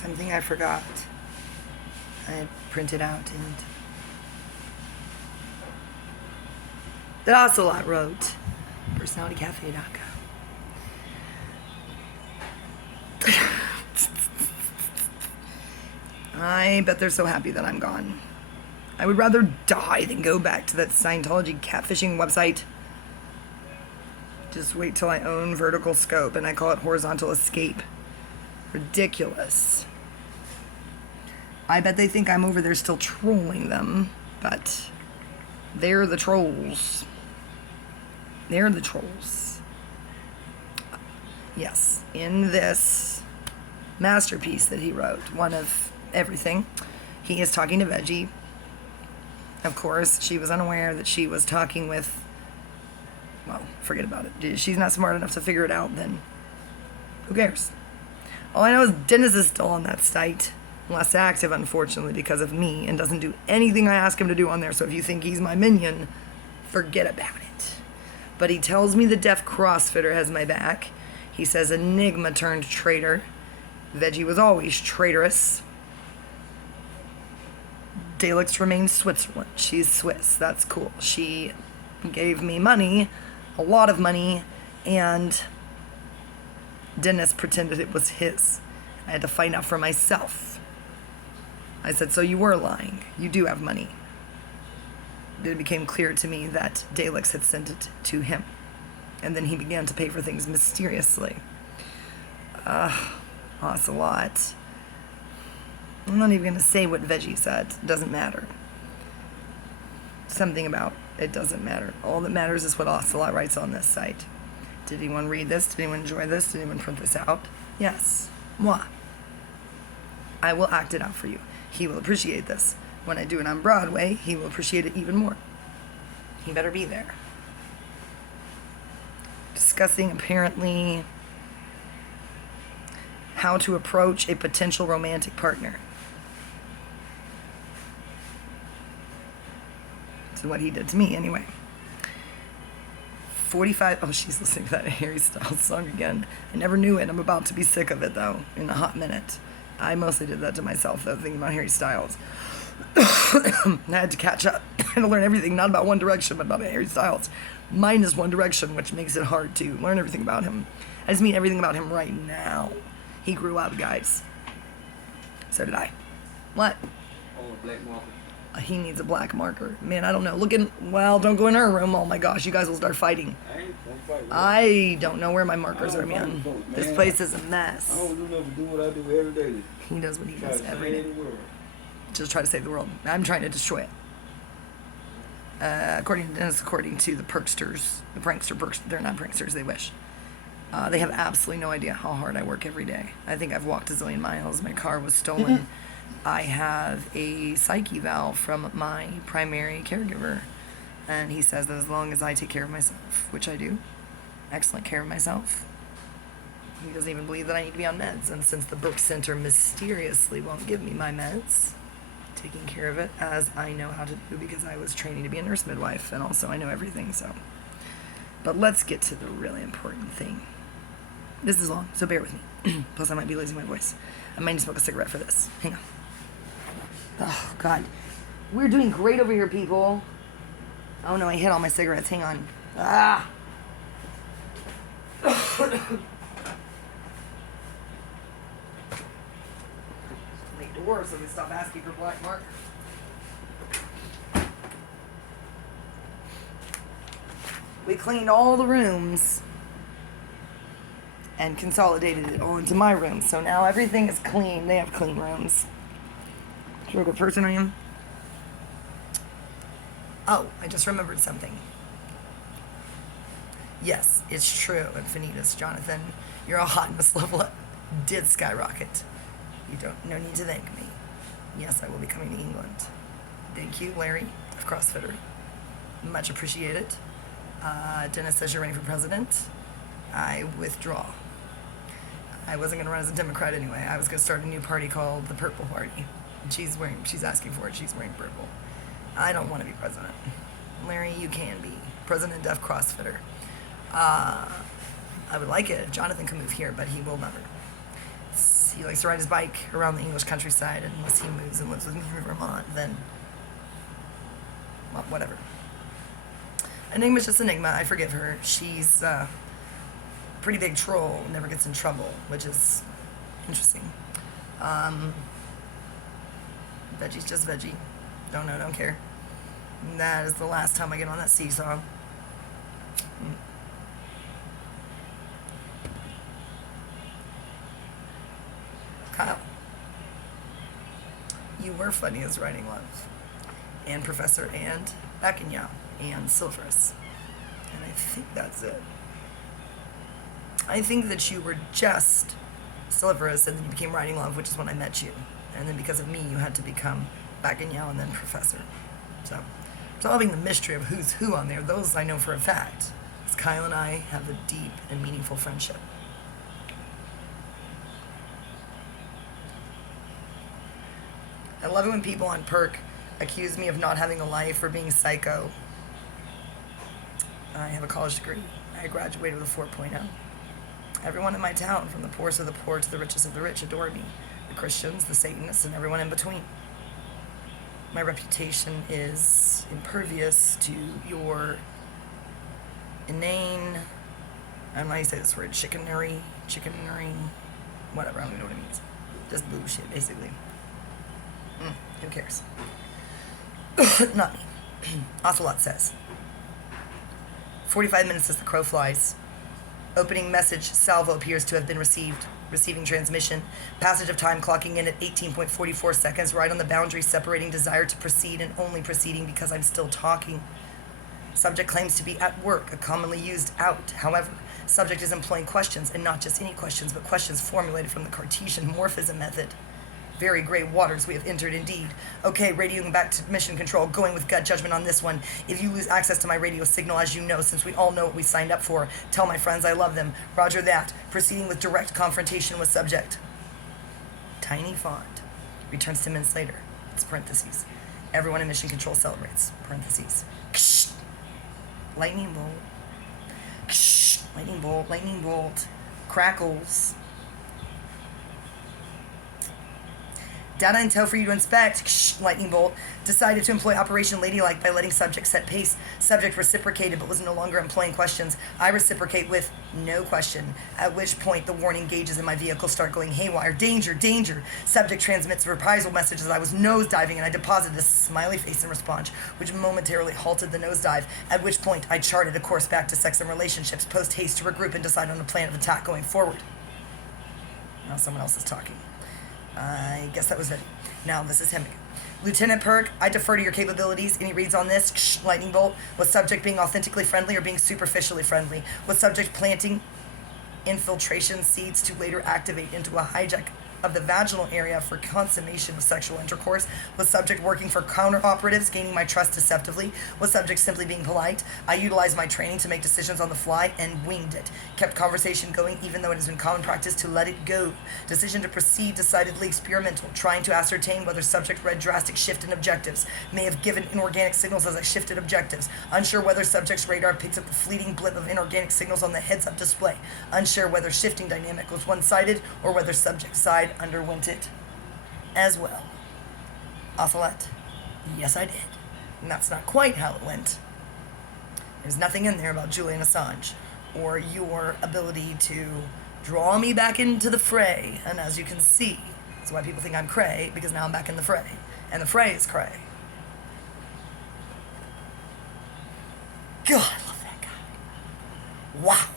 Something I forgot. I printed out and that Ocelot wrote. PersonalityCafe.com. I bet they're so happy that I'm gone. I would rather die than go back to that Scientology catfishing website. Just wait till I own Vertical Scope and I call it Horizontal Escape. Ridiculous. I bet they think I'm over there still trolling them, but they're the trolls. They're the trolls. Yes, in this masterpiece that he wrote, one of everything, he is talking to Veggie. Of course, she was unaware that she was talking with, well, forget about it. She's not smart enough to figure it out, then who cares? All I know is Dennis is still on that site. Less active, unfortunately, because of me, and doesn't do anything I ask him to do on there. So if you think he's my minion, forget about it. But he tells me the deaf CrossFitter has my back. He says Enigma turned traitor. Veggie was always traitorous. Daleks remains Switzerland. She's Swiss. That's cool. She gave me money, a lot of money, and Dennis pretended it was his. I had to find out for myself. I said, so you were lying. You do have money. Then it became clear to me that Daleks had sent it to him. And then he began to pay for things mysteriously. Ocelot. I'm not even going to say what Veggie said. It doesn't matter. Something about it doesn't matter. All that matters is what Ocelot writes on this site. Did anyone read this? Did anyone enjoy this? Did anyone print this out? Yes. Moi. I will act it out for you. He will appreciate this. When I do it on Broadway, he will appreciate it even more. He better be there. Discussing, apparently, how to approach a potential romantic partner. That's what he did to me, anyway. 45... Oh, she's listening to that Harry Styles song again. I never knew it. I'm about to be sick of it, though, in a hot minute. I mostly did that to myself, though, thinking about Harry Styles. I had to catch up. I had to learn everything, not about One Direction, but about Harry Styles. Mine is One Direction, which makes it hard to learn everything about him. I just mean everything about him right now. He grew up, guys. So did I. What? Oh, a black marker. He needs a black marker. Man, I don't know. Well, don't go in her room. Oh my gosh, you guys will start fighting. I ain't gonna fight. I don't know where my markers are, man. This place is a mess. I don't do nothing. Do what I do every day. He does what he Try does to every save day. the world. Just try to save the world. I'm trying to destroy it. According to Dennis, according to the perksters, the prankster, they're not pranksters, they wish. They have absolutely no idea how hard I work every day. I think I've walked a zillion miles. My car was stolen. I have a psych eval from my primary caregiver. And he says that as long as I take care of myself, which I do, excellent care of myself, he doesn't even believe that I need to be on meds. And since the Brooks Center mysteriously won't give me my meds, taking care of it as I know how to do because I was training to be a nurse midwife and also I know everything, so. But let's get to the really important thing. This is long, so bear with me. Plus I might be losing my voice. I might need to smoke a cigarette for this. Hang on. Oh, God. We're doing great over here, people. Oh, no, I hit all my cigarettes. Hang on. Ah! Make it worse, so they stop asking for black marker. We cleaned all the rooms and consolidated it all into my room. So now everything is clean. They have clean rooms. See what a good person I am? Oh, I just remembered something. Yes, it's true, Infinitus, Jonathan. Your hotness level did skyrocket. You don't, no need to thank me. Yes, I will be coming to England. Thank you, Larry, of CrossFitter. Much appreciated. Dennis says you're running for president. I withdraw. I wasn't going to run as a Democrat anyway. I was going to start a new party called the Purple Party. She's asking for it. She's wearing purple. I don't want to be president. Larry, you can be. President Def CrossFitter. I would like it if Jonathan could move here, but he will never. moves. He likes to ride his bike around the English countryside, and unless he moves and lives with me in Vermont, then, well, whatever. Enigma's just Enigma. I forgive her. She's a pretty big troll, never gets in trouble, which is interesting. Veggie's just veggie. Don't know, don't care. And that is the last time I get on that seesaw. Kyle, you were funny as Writing Love, and Professor, and Bacanyao, and Silverus. And I think that's it. I think that you were just Silverus, and then you became Writing Love, which is when I met you. And then because of me, you had to become Bacanyao and then Professor. So, solving the mystery of who's who on there, those I know for a fact. Because Kyle and I have a deep and meaningful friendship. I love it when people on Perk accuse me of not having a life or being psycho. I have a college degree. I graduated with a 4.0. Everyone in my town, from the poorest of the poor to the richest of the rich, adore me. The Christians, the Satanists, and everyone in between. My reputation is impervious to your inane, I don't know how you say this word, chickenery, whatever, I don't even know what it means. Just bullshit, basically. Who cares? Not me. Ocelot says, 45 minutes as the crow flies. Opening message salvo appears to have been received. Receiving transmission. Passage of time clocking in at 18.44 seconds, right on the boundary separating desire to proceed and only proceeding because I'm still talking. Subject claims to be at work, a commonly used out. However, subject is employing questions, and not just any questions, but questions formulated from the Cartesian morphism method. Very gray waters we have entered indeed. Okay, radioing back to mission control, going with gut judgment on this one. If you lose access to my radio signal, as you know, since we all know what we signed up for, tell my friends I love them. Roger that. Proceeding with direct confrontation with subject. Tiny font. Returns 10 minutes later. It's parentheses. Everyone in mission control celebrates. Parentheses. Ksh. Lightning bolt. Ksh. Lightning bolt. Lightning bolt. Crackles. Data intel for you to inspect. Shh, lightning bolt. Decided to employ Operation Ladylike by letting subject set pace. Subject reciprocated but was no longer employing questions. I reciprocate with no question, at which point the warning gauges in my vehicle start going haywire. Danger, danger. Subject transmits a reprisal message as I was nosediving, and I deposited a smiley face in response, which momentarily halted the nosedive, at which point I charted a course back to sex and relationships, post haste to regroup and decide on a plan of attack going forward. Now someone else is talking. I guess that was it. Now this is him again. Lieutenant Perk, I defer to your capabilities. Any reads on this? Shh, lightning bolt. Was subject being authentically friendly or being superficially friendly? Was subject planting infiltration seeds to later activate into a hijack of the vaginal area for consummation of sexual intercourse? Was subject working for counter-operatives, gaining my trust deceptively? Was subject simply being polite? I utilized my training to make decisions on the fly and winged it. Kept conversation going even though it has been common practice to let it go. Decision to proceed decidedly experimental, trying to ascertain whether subject read drastic shift in objectives. May have given inorganic signals as I shifted objectives. Unsure whether subject's radar picks up the fleeting blip of inorganic signals on the heads-up display. Unsure whether shifting dynamic was one-sided or whether subject's side underwent it as well. Ocelot, yes I did. And that's not quite how it went. There's nothing in there about Julian Assange or your ability to draw me back into the fray. And as you can see, that's why people think I'm cray, because now I'm back in the fray. And the fray is cray. God, I love that guy. Wow.